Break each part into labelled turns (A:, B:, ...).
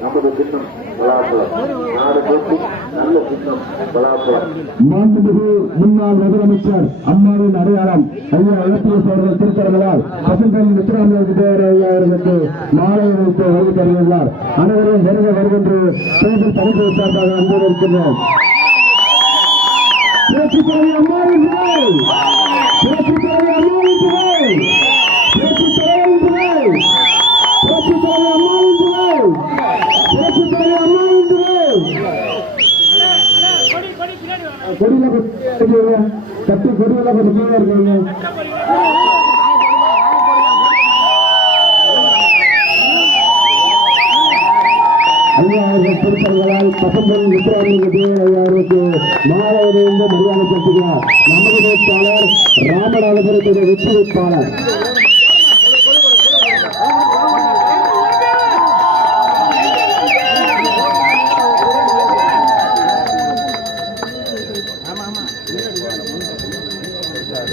A: நமது சின்னம் பலாப்பழம் நாடு போட்டி நல்ல சின்னம் பலாப்பழம்
B: மாண்புமிகு முன்னாள் முதலமைச்சர் அம்மாவின் அடையாளம் ஐயா இலக்கியஸ் அவர்கள் திருத்தரங்களால் பசும்பொன் முத்துராமலிங்க தேவர் ஐயா அவர்களுக்கு மாலை வைத்து வருகை தருகிறார் அனைவரும் வருக வருகின்ற தேர்தல் தலைமை சார்பாக அன்பு இருக்கின்றோம். அம்மாவின் கொடியில கட்டி கொடியில கொஞ்சம் கீழே இருக்காங்க ஐயா அவர்கள் திருப்பங்களால் பசம்பொன் முத்துராமலிங்க அவருக்கு மாலையிலிருந்து மரியாதை செலுத்துகிறார் நமது வேட்பாளர் ராமநாதபுரத்துடைய வெற்றி வேட்பாளர்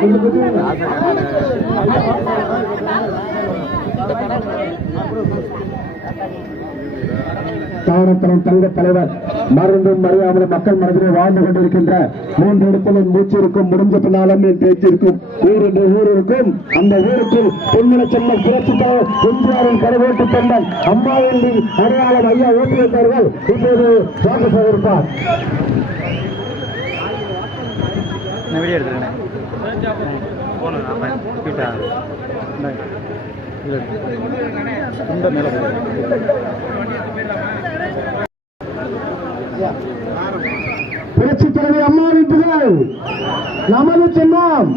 A: ஓட்டிய
B: தங்க தலைவர் மருந்தும் மறியாமலும் மக்கள் மனதிலே வாழ்ந்து கொண்டிருக்கின்ற மூன்று இடத்திலும் மூச்சு இருக்கும் முடிஞ்ச பின்னாலும் என் பேச்சு இருக்கும் ஊர் என்று ஊர் இருக்கும் அந்த ஊருக்கு பொன்மன செம்மன் புரட்சி தலைவர் எம்ஜிஆரின் கரவேட்டு பெண்ணன் அம்மாவின் அடையாளம் ஐயா ஓட்டி வைத்தார்கள் இப்போது வாக்கு சேகரிப்பார்
C: நான் வீடியோ எடுத்துருக்கேன் போகணும் நான் ஸ்பீட்டா இந்த மேலே
B: புரட்சி தலைவர் அம்மாவின் புகழ் நமது சின்னம்.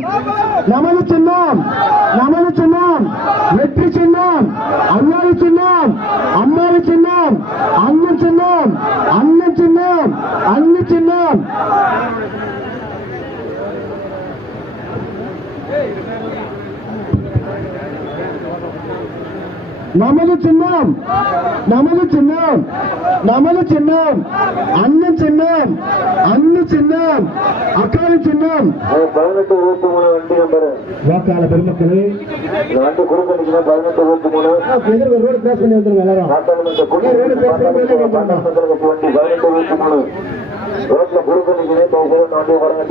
B: நமது சின்னம். நமது சின்னம். வெற்றி சின்னம். அண்ணாவி சின்னம். அம்மாவி சின்னம். அண்ணன் சின்னம். அண்ணன் சின்னம். அண்ணி சின்னம். நமது சின்னம் நமது சின்னம் நமது சின்னம் அண்ணன் சின்னம் அண்ணு சின்னம் அக்காவி சின்னம்.
A: பதினெட்டு ஊத்து மூணு வண்டி நம்பரு.
B: வாக்காள பெருமக்களே.
A: இந்த வண்டி குறுக்கு நிற்கிறேன் பதினெட்டு ஊத்து மூணு
B: எதிர்க்க ரோடு கிராஸ் பண்ணி வந்துருங்க எல்லாரும்.
A: வண்டி பதினெட்டு ஊத்து மூணு ரோட்ல குறுக்கு நிற்கிறேன் வண்டி வரங்க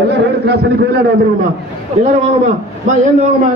B: எல்லாம் ரோடு கிராஸ் பண்ணி கோயிலாட வந்துருங்கம்மா. எல்லாரும் வாங்கம்மா. ஏன் வாங்கம்மா.